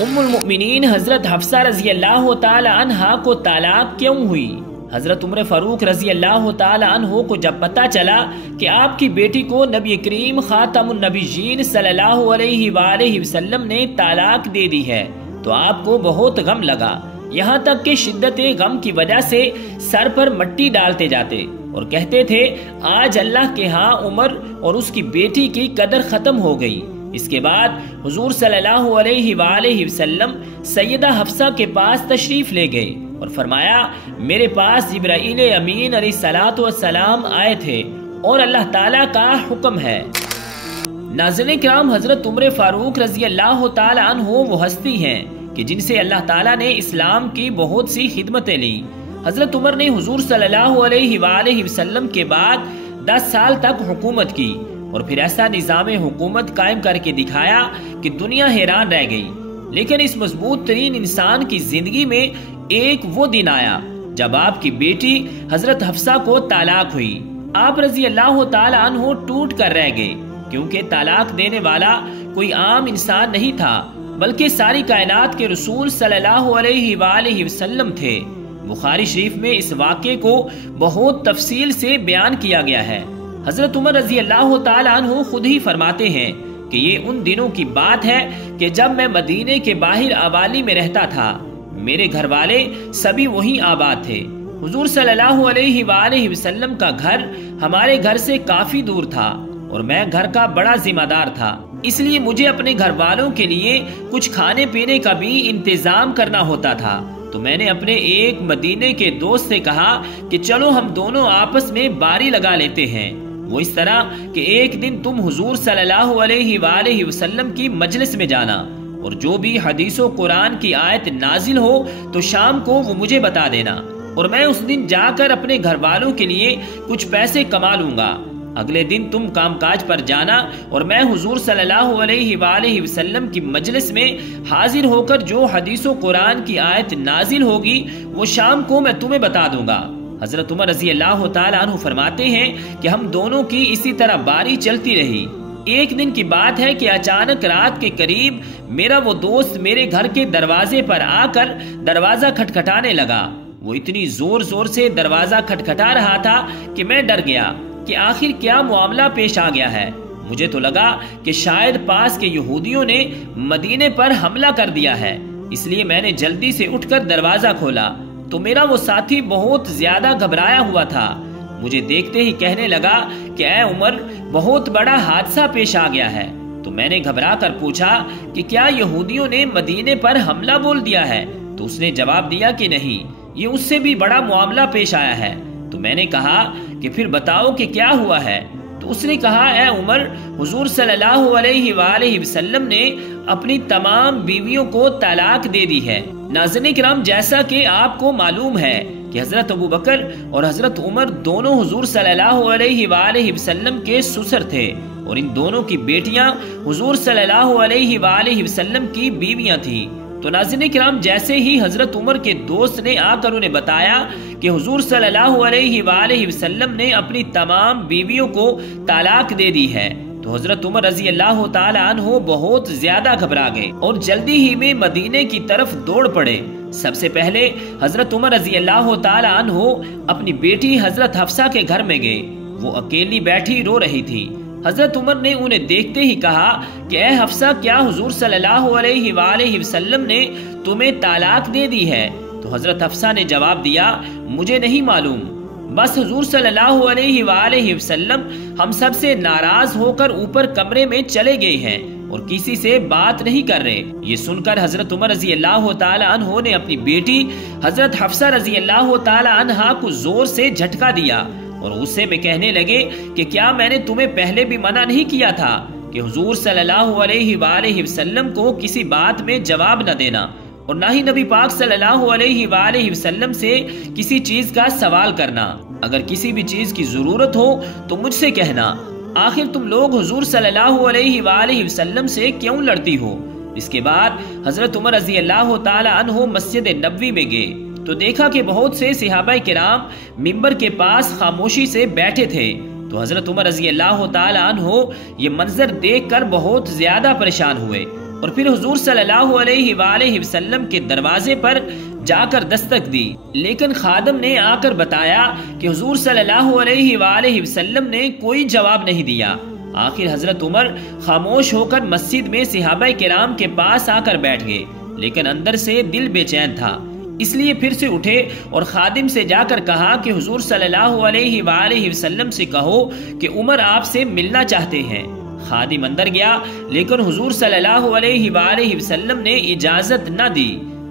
ام المؤمنین حضرت حفصہ رضی اللہ تعالی عنہا کو طلاق کیوں ہوئی؟ حضرت عمر فاروق رضی اللہ تعالی عنہ کو جب پتہ چلا کہ آپ کی بیٹی کو نبی کریم خاتم النبیین صلی اللہ علیہ وآلہ وسلم نے طلاق دے دی ہے تو آپ کو بہت غم لگا، یہاں تک کہ شدت غم کی وجہ سے سر پر مٹی ڈالتے جاتے اور کہتے تھے آج اللہ کے ہاں عمر اور اس کی بیٹی کی قدر ختم ہو گئی۔ اس کے بعد حضور صلی اللہ علیہ وآلہ وسلم سیدہ حفصہ کے پاس تشریف لے گئے اور فرمایا میرے پاس جبرائیل امین علیہ الصلوۃ والسلام آئے تھے اور اللہ تعالیٰ کا حکم ہے۔ ناظرین کرام، حضرت عمر فاروق رضی اللہ تعالی عنہ وہ ہستی ہیں کہ جن سے اللہ تعالیٰ نے اسلام کی بہت سی خدمتیں لی۔ حضرت عمر نے حضور صلی اللہ علیہ وآلہ وسلم کے بعد 10 سال تک حکومت کی اور پھر ایسا نظام حکومت قائم کر کے دکھایا کہ دنیا حیران رہ گئی۔ لیکن اس مضبوط ترین انسان کی زندگی میں ایک وہ دن آیا جب آپ کی بیٹی حضرت حفصہ کو طلاق ہوئی۔ آپ رضی اللہ تعالی عنہ ٹوٹ کر رہ گئے، کیونکہ طلاق دینے والا کوئی عام انسان نہیں تھا بلکہ ساری کائنات کے رسول صلی اللہ علیہ وآلہ وسلم تھے۔ بخاری شریف میں اس واقعے کو بہت تفصیل سے بیان کیا گیا ہے۔ حضرت عمر رضی اللہ تعالی عنہ خود ہی فرماتے ہیں کہ یہ ان دنوں کی بات ہے کہ جب میں مدینے کے باہر آوالی میں رہتا تھا، میرے گھر والے سبھی وہیں آباد تھے۔ حضور صلی اللہ علیہ وآلہ وسلم کا گھر ہمارے گھر سے کافی دور تھا اور میں گھر کا بڑا ذمہ دار تھا، اس لیے مجھے اپنے گھر والوں کے لیے کچھ کھانے پینے کا بھی انتظام کرنا ہوتا تھا۔ تو میں نے اپنے ایک مدینے کے دوست سے کہا کہ چلو ہم دونوں آپس میں باری لگا لیتے ہیں، وہ اس طرح کہ ایک دن تم حضور صلی اللہ علیہ وآلہ وسلم کی مجلس میں جانا اور جو بھی حدیث و قرآن کی آیت نازل ہو تو شام کو وہ مجھے بتا دینا اور میں اس دن جا کر اپنے گھر والوں کے لیے کچھ پیسے کما لوں گا۔ اگلے دن تم کام کاج پر جانا اور میں حضور صلی اللہ علیہ وآلہ وسلم کی مجلس میں حاضر ہو کر جو حدیث و قرآن کی آیت نازل ہوگی وہ شام کو میں تمہیں بتا دوں گا۔ حضرت عمر رضی اللہ تعالی عنہ فرماتے ہیں کہ ہم دونوں کی اسی طرح باری چلتی رہی۔ ایک دن کی بات ہے کہ اچانک رات کے قریب میرا وہ دوست میرے گھر کے دروازے پر آ کر دروازہ کھٹکھٹانے لگا۔ وہ اتنی زور زور سے دروازہ کھٹکھٹا رہا تھا کہ میں ڈر گیا کہ آخر کیا معاملہ پیش آ گیا ہے۔ مجھے تو لگا کہ شاید پاس کے یہودیوں نے مدینے پر حملہ کر دیا ہے، اس لیے میں نے جلدی سے اٹھ کر دروازہ کھولا تو میرا وہ ساتھی بہت زیادہ گھبرایا ہوا تھا۔ مجھے دیکھتے ہی کہنے لگا کہ اے عمر، بہت بڑا حادثہ پیش آ گیا ہے۔ تو میں نے گھبرا کر پوچھا کہ کیا یہودیوں نے مدینے پر حملہ بول دیا ہے؟ تو اس نے جواب دیا کہ نہیں، یہ اس سے بھی بڑا معاملہ پیش آیا ہے۔ تو میں نے کہا کہ پھر بتاؤ کہ کیا ہوا ہے؟ تو اس نے کہا اے عمر، حضور صلی اللہ علیہ وآلہ وسلم نے اپنی تمام بیویوں کو طلاق دے دی ہے۔ ناظرین کرام، جیسا کہ آپ کو معلوم ہے کہ حضرت ابوبکر اور حضرت عمر دونوں حضور صلی اللہ علیہ وآلہ وسلم کے سسر تھے اور ان دونوں کی بیٹیاں حضور صلی اللہ علیہ وآلہ وسلم کی بیویاں تھیں۔ تو ناظرین کرام، جیسے ہی حضرت عمر کے دوست نے آ کر انہیں بتایا کہ حضور صلی اللہ علیہ وآلہ وسلم نے اپنی تمام بیویوں کو طلاق دے دی ہے تو حضرت عمر رضی اللہ تعالی عنہ بہت زیادہ گھبرا گئے اور جلدی ہی میں مدینے کی طرف دوڑ پڑے۔ سب سے پہلے حضرت عمر رضی اللہ تعالی عنہ اپنی بیٹی حضرت حفصہ کے گھر میں گئے۔ وہ اکیلی بیٹھی رو رہی تھی۔ حضرت عمر نے انہیں دیکھتے ہی کہا کہ اے حفصہ، کیا حضور صلی اللہ علیہ وآلہ وسلم نے تمہیں طلاق دے دی ہے؟ تو حضرت حفصہ نے جواب دیا مجھے نہیں معلوم، بس حضور صلی اللہ علیہ وآلہ وسلم ہم سب سے ناراض ہو کر اوپر کمرے میں چلے گئے ہیں اور کسی سے بات نہیں کر رہے۔ یہ سن کر حضرت عمر رضی اللہ تعالی عنہ نے اپنی بیٹی حضرت حفصہ رضی اللہ تعالی عنہا کو زور سے جھٹکا دیا اور غصے میں کہنے لگے کہ کیا میں نے تمہیں پہلے بھی منع نہیں کیا تھا کہ حضور صلی اللہ علیہ وآلہ وسلم کو کسی بات میں جواب نہ دینا اور نہ ہی نبی پاک صلی اللہ علیہ وآلہ وسلم سے کسی چیز کا سوال کرنا؟ اگر کسی بھی چیز کی ضرورت ہو تو مجھ سے کہنا، آخر تم لوگ حضور صلی اللہ علیہ وآلہ وسلم سے کیوں لڑتی ہو؟ اس کے بعد حضرت عمر رضی اللہ تعالی عنہ مسجد نبوی میں گئے تو دیکھا کہ بہت سے صحابہ کرام منبر کے پاس خاموشی سے بیٹھے تھے۔ تو حضرت عمر رضی اللہ تعالی عنہ یہ منظر دیکھ کر بہت زیادہ پریشان ہوئے اور پھر حضور صلی اللہ علیہ وآلہ وسلم کے دروازے پر جا کر دستک دی، لیکن خادم نے آ کر بتایا کہ حضور صلی اللہ علیہ وآلہ وسلم نے کوئی جواب نہیں دیا۔ آخر حضرت عمر خاموش ہو کر مسجد میں صحابہ کرام کے پاس آ کر بیٹھ گئے، لیکن اندر سے دل بے چین تھا، اس لیے پھر سے اٹھے اور خادم سے جا کر کہا کہ حضور صلی اللہ علیہ وآلہ وسلم سے کہو کہ عمر آپ سے ملنا چاہتے ہیں۔ خادم اندر گیا، لیکن حضور صلی اللہ علیہ وآلہ وسلم نے اجازت نہ دی۔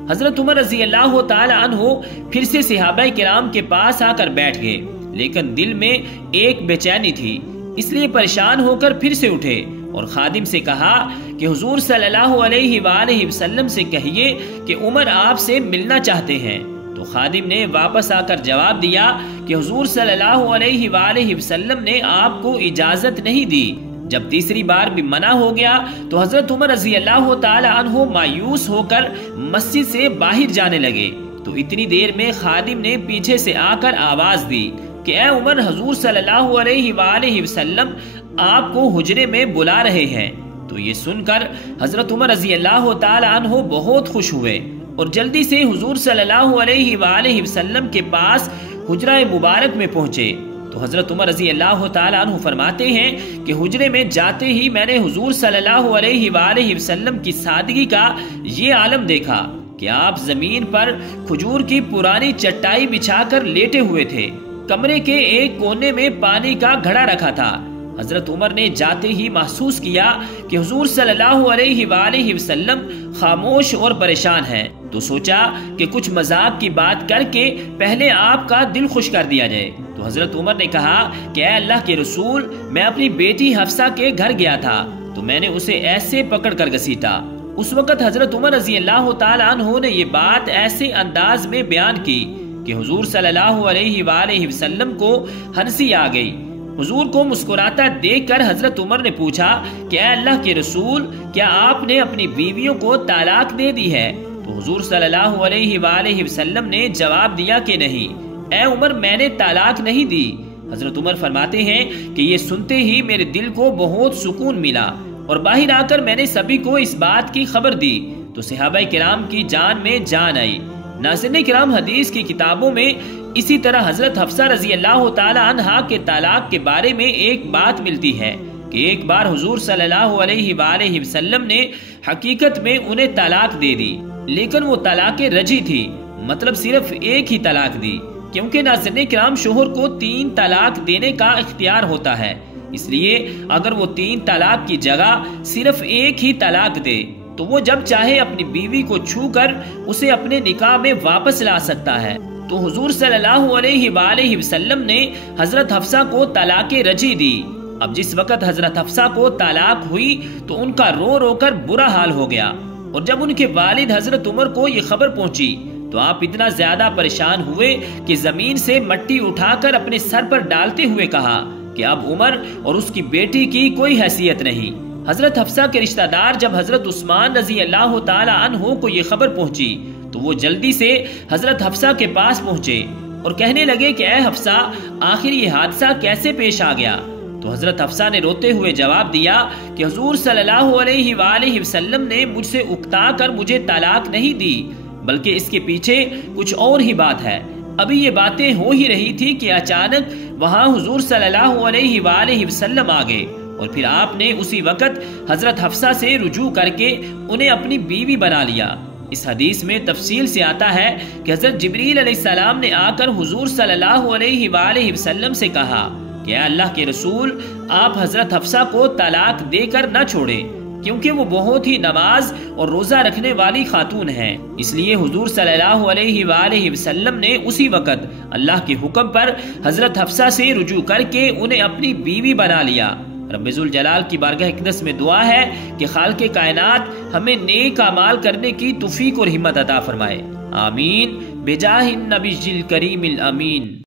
حضرت عمر رضی اللہ تعالی عنہ پھر سے صحابہ کرام کے پاس آ کر بیٹھ گئے، لیکن دل میں ایک بے چینی تھی، اس لیے پریشان ہو کر پھر سے اٹھے اور خادم سے کہا کہ حضور صلی اللہ علیہ وآلہ وسلم سے کہیے کہ عمر آپ سے ملنا چاہتے ہیں۔ تو خادم نے واپس آ کر جواب دیا کہ حضور صلی اللہ علیہ وآلہ وسلم نے آپ کو اجازت نہیں دی۔ جب تیسری بار بھی منع ہو گیا تو حضرت عمر رضی اللہ تعالی عنہ مایوس ہو کر مسجد سے باہر جانے لگے، تو اتنی دیر میں خادم نے پیچھے سے آ کر آواز دی کہ اے عمر، حضور صلی اللہ علیہ وآلہ وسلم آپ کو حجرے میں بلا رہے ہیں۔ تو یہ سن کر حضرت عمر رضی اللہ تعالی عنہ بہت خوش ہوئے اور جلدی سے حضور صلی اللہ علیہ وآلہ وسلم کے پاس حجرہ مبارک میں پہنچے۔ تو حضرت عمر رضی اللہ تعالی عنہ فرماتے ہیں کہ حجرے میں جاتے ہی میں نے حضور صلی اللہ علیہ وآلہ وسلم کی سادگی کا یہ عالم دیکھا کہ آپ زمین پر کھجور کی پرانی چٹائی بچھا کر لیٹے ہوئے تھے، کمرے کے ایک کونے میں پانی کا گھڑا رکھا تھا۔ حضرت عمر نے جاتے ہی محسوس کیا کہ حضور صلی اللہ علیہ وآلہ وسلم خاموش اور پریشان ہیں، تو سوچا کہ کچھ مذاق کی بات کر کے پہلے آپ کا دل خوش کر دیا جائے۔ تو حضرت عمر نے کہا کہ اے اللہ کے رسول، میں اپنی بیٹی حفصہ کے گھر گیا تھا تو میں نے اسے ایسے پکڑ کر گھسیٹا۔ اس وقت حضرت عمر رضی اللہ تعالی عنہ نے یہ بات ایسے انداز میں بیان کی کہ حضور صلی اللہ علیہ وآلہ وسلم کو ہنسی آ گئی۔ حضور کو مسکراتا دیکھ کر حضرت عمر نے پوچھا کہ اے اللہ کے رسول، کیا آپ نے اپنی بیویوں کو طلاق دے دی ہے؟ تو حضور صلی اللہ علیہ وآلہ وسلم نے جواب دیا کہ نہیں، اے عمر، میں نے طلاق نہیں دی۔ حضرت عمر فرماتے ہیں کہ یہ سنتے ہی میرے دل کو بہت سکون ملا اور باہر آ کر میں نے سبھی کو اس بات کی خبر دی، تو صحابہ کرام کی جان میں جان آئی۔ ناظرین کرام، حدیث کی کتابوں میں اسی طرح حضرت حفصہ رضی اللہ تعالی عنہا کے طلاق کے بارے میں ایک بات ملتی ہے کہ ایک بار حضور صلی اللہ علیہ وآلہ وسلم نے حقیقت میں انہیں طلاق دے دی، لیکن وہ طلاق رجعی تھی، مطلب صرف ایک ہی طلاق دی، کیونکہ ناظرین کرام شوہر کو 3 طلاق دینے کا اختیار ہوتا ہے، اس لیے اگر وہ 3 طلاق کی جگہ صرف ایک ہی طلاق دے تو وہ جب چاہے اپنی بیوی کو چھو کر اسے اپنے نکاح میں واپس لا سکتا ہے۔ تو حضور صلی اللہ علیہ وآلہ وسلم نے حضرت حفصہ کو طلاق رجعی دی۔ اب جس وقت حضرت حفصہ کو طلاق ہوئی تو ان کا رو رو کر برا حال ہو گیا، اور جب ان کے والد حضرت عمر کو یہ خبر پہنچی تو آپ اتنا زیادہ پریشان ہوئے کہ زمین سے مٹی اٹھا کر اپنے سر پر ڈالتے ہوئے کہا کہ اب عمر اور اس کی بیٹی کی کوئی حیثیت نہیں۔ حضرت حفصہ کے رشتہ دار جب حضرت عثمان رضی اللہ تعالی عنہ کو یہ خبر پہنچی تو وہ جلدی سے حضرت حفصہ کے پاس پہنچے اور کہنے لگے کہ اے حفصہ، آخر یہ حادثہ کیسے پیش آ گیا؟ تو حضرت حفصہ نے روتے ہوئے جواب دیا کہ حضور صلی اللہ علیہ وآلہ وسلم نے مجھ سے اکتا کر مجھے طلاق نہیں دی، بلکہ اس کے پیچھے کچھ اور ہی بات ہے۔ ابھی یہ باتیں ہو ہی رہی تھی کہ اچانک وہاں حضور صلی اللہ علیہ وآلہ وسلم آ گئے، اور پھر آپ نے اسی وقت حضرت حفصہ سے رجوع کر کے انہیں اپنی بیوی بنا لیا۔ اس حدیث میں تفصیل سے آتا ہے کہ حضرت جبریل علیہ السلام نے آ کر حضور صلی اللہ علیہ وآلہ وسلم سے کہا کہ اے اللہ کے رسول، آپ حضرت حفصہ کو طلاق دے کر نہ چھوڑیں، کیونکہ وہ بہت ہی نماز اور روزہ رکھنے والی خاتون ہیں۔ اس لیے حضور صلی اللہ علیہ وآلہ وسلم نے اسی وقت اللہ کے حکم پر حضرت حفصہ سے رجوع کر کے انہیں اپنی بیوی بنا لیا۔ رب ذوالجلال کی بارگاہ اقدس میں دعا ہے کہ خالق کائنات ہمیں نیک اعمال کرنے کی توفیق اور ہمت عطا فرمائے، آمین، بجاہ النبی الکریم الامین۔